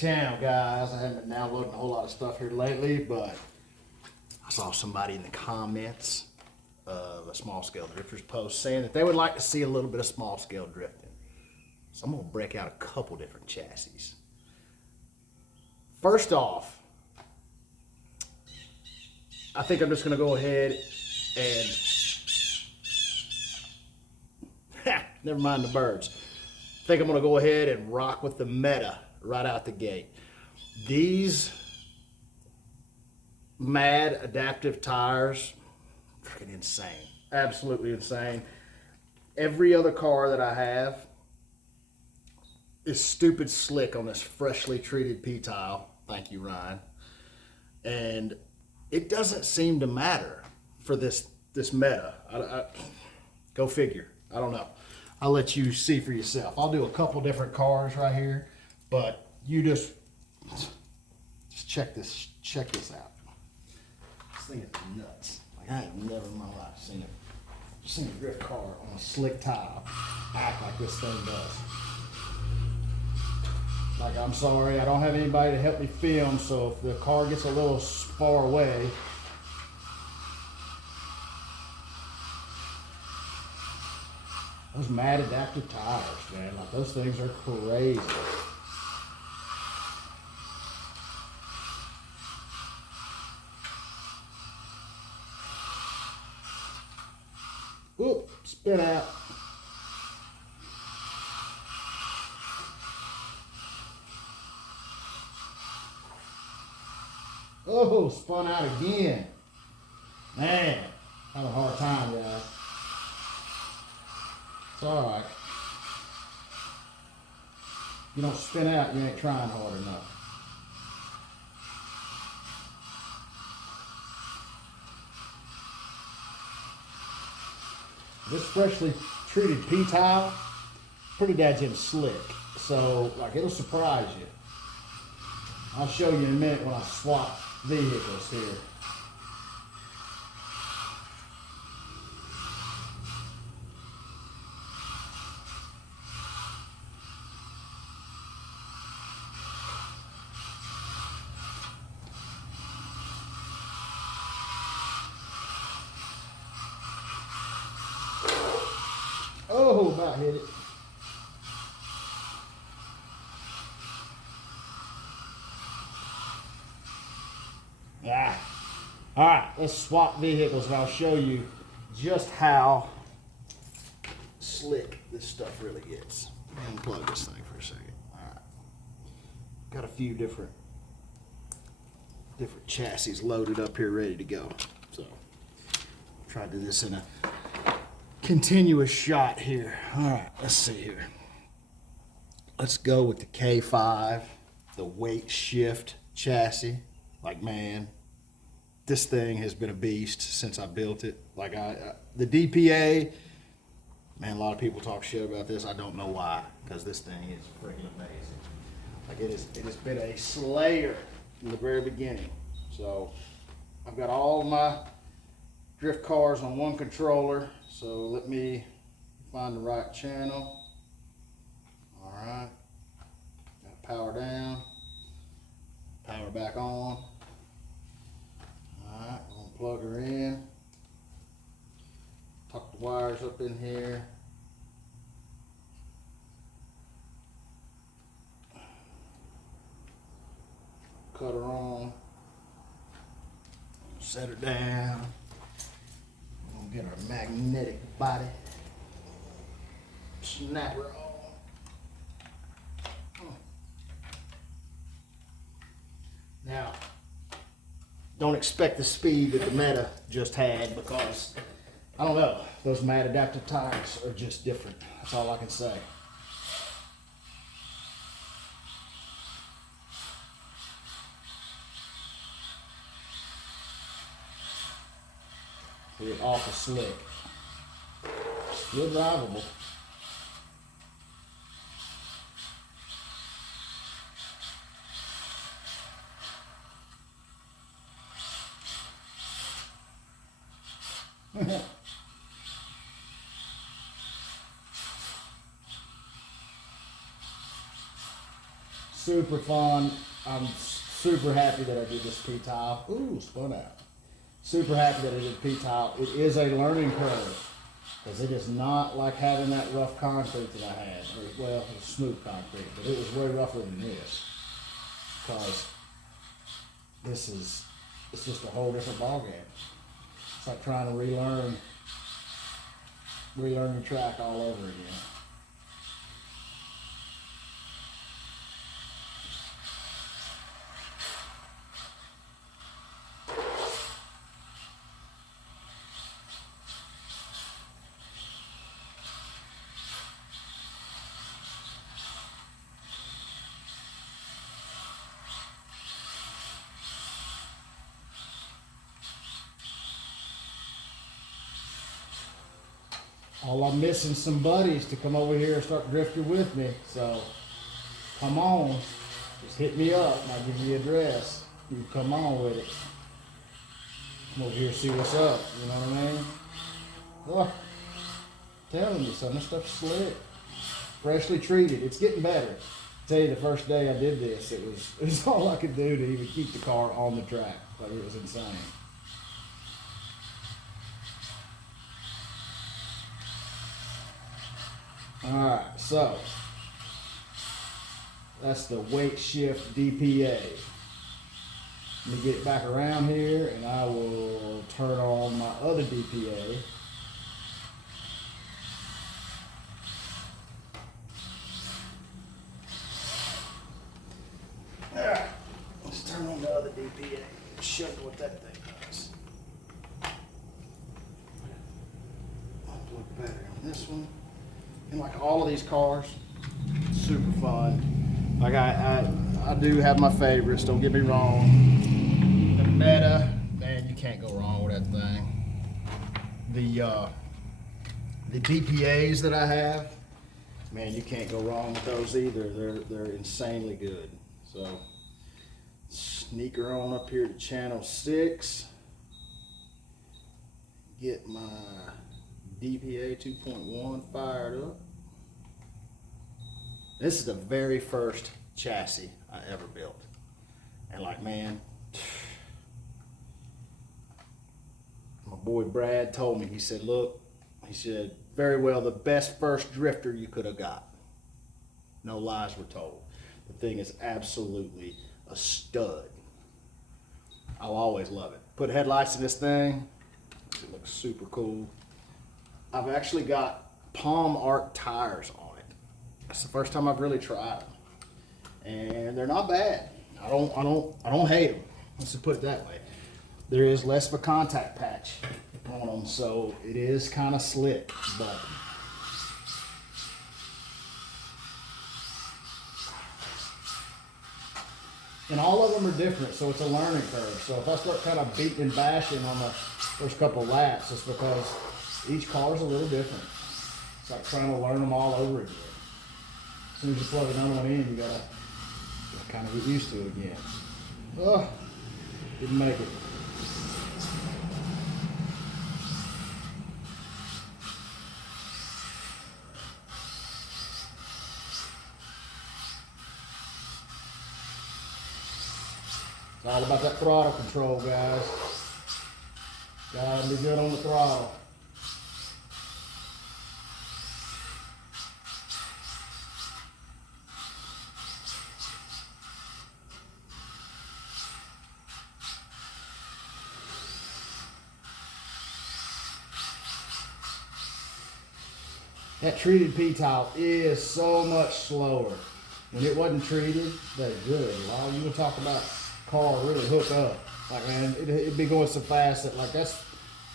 channel, guys. I haven't been downloading a whole lot of stuff here lately, but I saw somebody in the comments of a small scale drifters post saying that they would like to see a little bit of small scale drifting. So I'm gonna break out a couple different chassis. First off, I think I'm just gonna go ahead and never mind the birds. I think I'm gonna go ahead and rock with the Meta right out the gate. These Mad adaptive tires, freaking insane, absolutely insane. Every other car that I have is stupid slick on this freshly treated P-tile. Thank you, Ryan. And it doesn't seem to matter for this Meta. Go figure. I don't know. I'll let you see for yourself. I'll do a couple different cars right here, but you just check this out. This thing is nuts. Like, I have never in my life seen a drift car on a slick tile act like this thing does. Like, I'm sorry, I don't have anybody to help me film, so if the car gets a little far away, those Mad adaptive tires, man, like those things are crazy. Whoop, spin out. Oh, spun out again. Man, have a hard time, guys. It's all right. You don't spin out, you ain't trying hard enough. This freshly treated P-tile, pretty dadgum slick. So, like, it'll surprise you. I'll show you in a minute when I swap vehicles here. Oh, about hit it. All right, let's swap vehicles and I'll show you just how slick this stuff really gets. Unplug this thing for a second. All right, got a few different chassis loaded up here, ready to go. So, try to do this in a continuous shot here. All right, let's see here. Let's go with the K5, the weight shift chassis. Like, man, this thing has been a beast since I built it. Like, the DPA, man, a lot of people talk shit about this. I don't know why, because this thing is freaking amazing. Like, it has been a slayer from the very beginning. So I've got all my drift cars on one controller. So let me find the right channel. All right, got power down, power back on. All right, I'm gonna plug her in. Tuck the wires up in here. Cut her on. Set her down. I'm gonna get her magnetic body. Snap her on. Now, don't expect the speed that the Meta just had, because I don't know, those Mad adaptive tires are just different. That's all I can say. It's awful slick. Still drivable. super fun. I'm super happy that I did this P-tile. Ooh, spun out. Super happy that I did P-tile. It is a learning curve because it is not like having that rough concrete that I had. Well, it was smooth concrete, but it was way rougher than this because it's just a whole different ballgame. It's like trying to relearn your track all over again. All I'm missing some buddies to come over here and start drifting with me. So come on, just hit me up and I'll give you the address. You come on with it. Come over here and see what's up. You know what I mean? Oh, telling you, son, this stuff's slick. Freshly treated. It's getting better. I tell you, the first day I did this, it was all I could do to even keep the car on the track. Like, it was insane. Alright, so that's the weight shift DPA. Let me get it back around here and I will turn on my other DPA. Alright, let's turn on the other DPA and show you what that thing does. I'll look better on this one. And like all of these cars, super fun. Like I do have my favorites, don't get me wrong. The Meta, man, you can't go wrong with that thing. The DPAs that I have, man, you can't go wrong with those either. They're insanely good. So sneaker on up here to channel 6. Get my DPA 2.1 fired up. This is the very first chassis I ever built. And like, man, my boy Brad told me, he said, look, he said, very well, the best first drifter you could have got. No lies were told. The thing is absolutely a stud. I'll always love it. Put headlights in this thing. It looks super cool. I've actually got Palm Arc tires on it. That's the first time I've really tried them, and they're not bad. I don't hate them. Let's just put it that way. There is less of a contact patch on them, so it is kind of slick, but and all of them are different, so it's a learning curve. So if I start kind of beating and bashing on the first couple laps, it's because each car is a little different. It's like trying to learn them all over again. As soon as you plug another one in, you gotta kind of get used to it again. Oh, didn't make it. It's all about that throttle control, guys. Gotta be good on the throttle. That treated P-tile is so much slower. When it wasn't treated, that good. Well, you can talk about car really hook up. Like, man, it'd be going so fast that, like, that's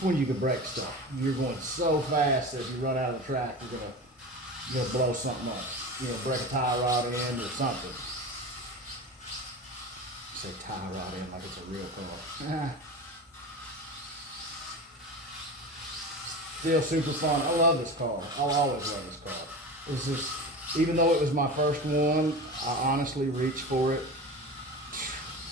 when you can break stuff. You're going so fast that if you run out of the track, you're gonna blow something up. You know, break a tie rod in or something. Say tie rod in like it's a real car. Still super fun. I love this car. I'll always love this car. It's just, even though it was my first one, I honestly reached for it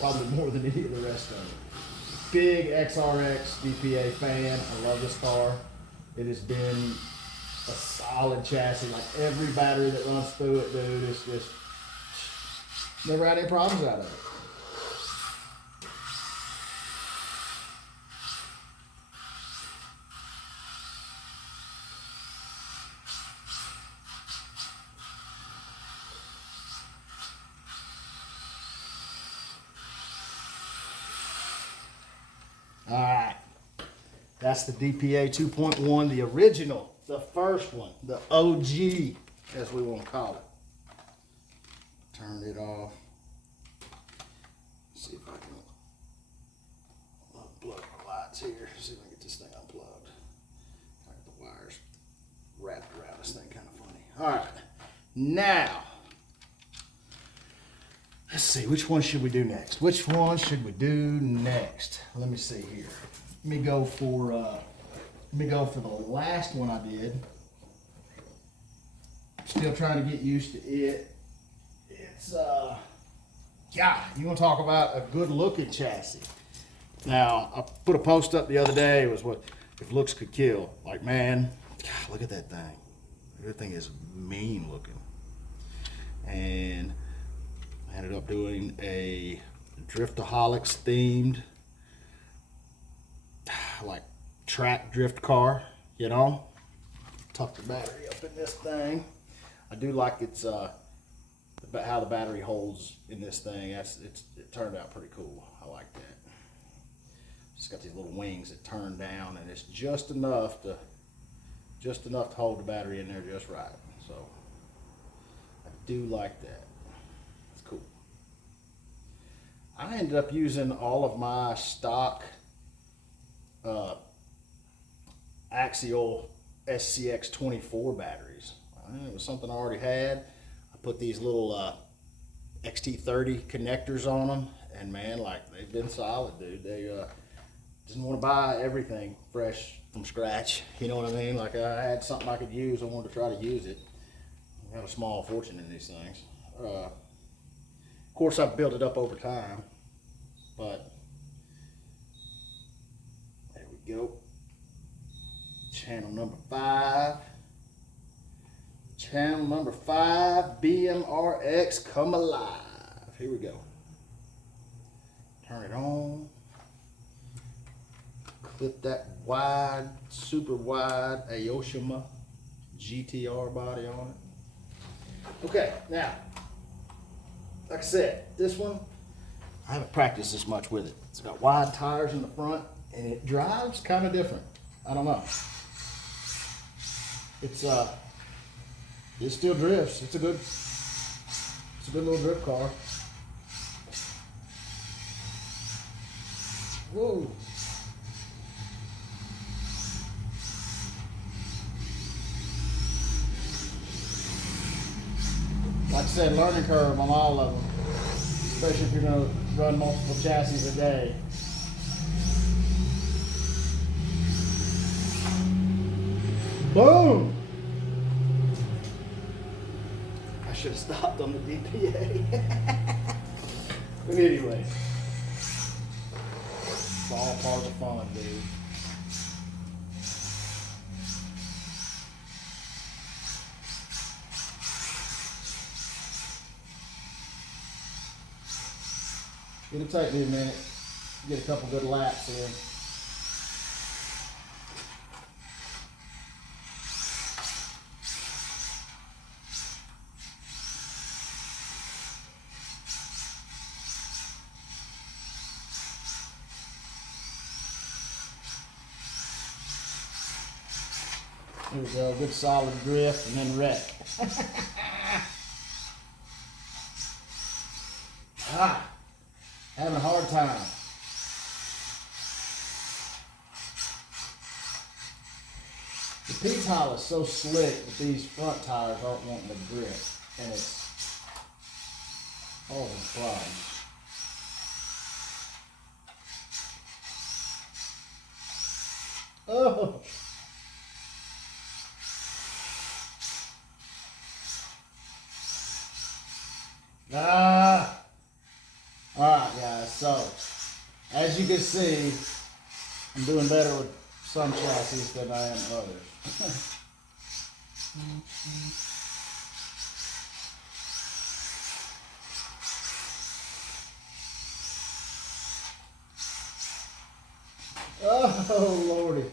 probably more than any of the rest of it. Big XRX DPA fan. I love this car. It has been a solid chassis. Like every battery that runs through it, dude, it's just Never had any problems out of it. All right, that's the DPA 2.1, the original, the first one, the OG, as we want to call it. Turn it off. See if I can unplug the lights here. See if I can get this thing unplugged. I got the wires wrapped around this thing, kind of funny. All right, now. Let's see, which one should we do next? Which one should we do next? Let me see here. Let me go for the last one I did. Still trying to get used to it. It's yeah, you want to talk about a good looking chassis. Now, I put a post up the other day. It was what if looks could kill. Like, man, God, look at that thing. That thing is mean looking. And I ended up doing a Driftaholics themed, like track drift car, you know. Tuck the battery up in this thing. I do like it's how the battery holds in this thing. It turned out pretty cool. I like that. It's got these little wings that turn down, and it's just enough to hold the battery in there just right. So I do like that. Cool. I ended up using all of my stock Axial SCX 24 batteries. It was something I already had. I put these little XT30 connectors on them, and man, like, they've been solid, dude. They didn't want to buy everything fresh from scratch. You know what I mean? Like, I had something I could use. I wanted to try to use it. I got a small fortune in these things. Of course, I've built it up over time, but there we go. Channel number 5. Channel number 5, BMRX, come alive. Here we go. Turn it on. Clip that wide, super wide Aoshima GTR body on it. Okay, now, like I said, this one, I haven't practiced this much with it. It's got wide tires in the front, and it drives kind of different. I don't know. It still drifts. It's a good little drift car. Whoa. Like I said, learning curve on all of them, especially if you're going to run multiple chassis a day. Boom! I should have stopped on the DPA. But anyway, it's all part of the fun, dude. It'll take me a minute to get a couple good laps in. Here we go, good solid drift and then wreck. Having a hard time. The P-tile is so slick that these front tires aren't wanting to grip, and it's all the problem. Oh! Alright guys, so as you can see, I'm doing better with some chassis than I am others. Oh, Lordy.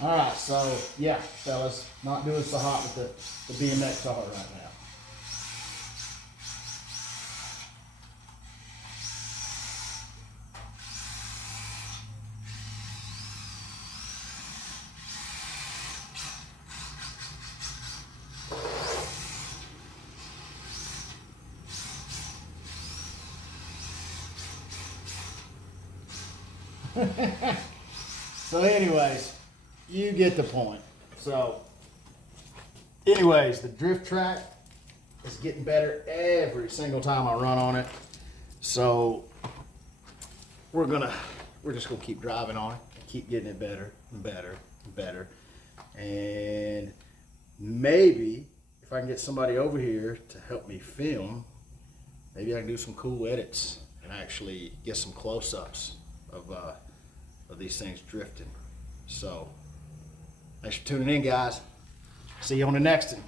All right, so yeah, fellas, not doing so hot with the BMXR right now. So anyways, you get the point. So anyways, the drift track is getting better every single time I run on it. So we're just gonna keep driving on it, keep getting it better and better and better. And maybe if I can get somebody over here to help me film, maybe I can do some cool edits and actually get some close-ups of these things drifting. So thanks for tuning in, guys. See you on the next one.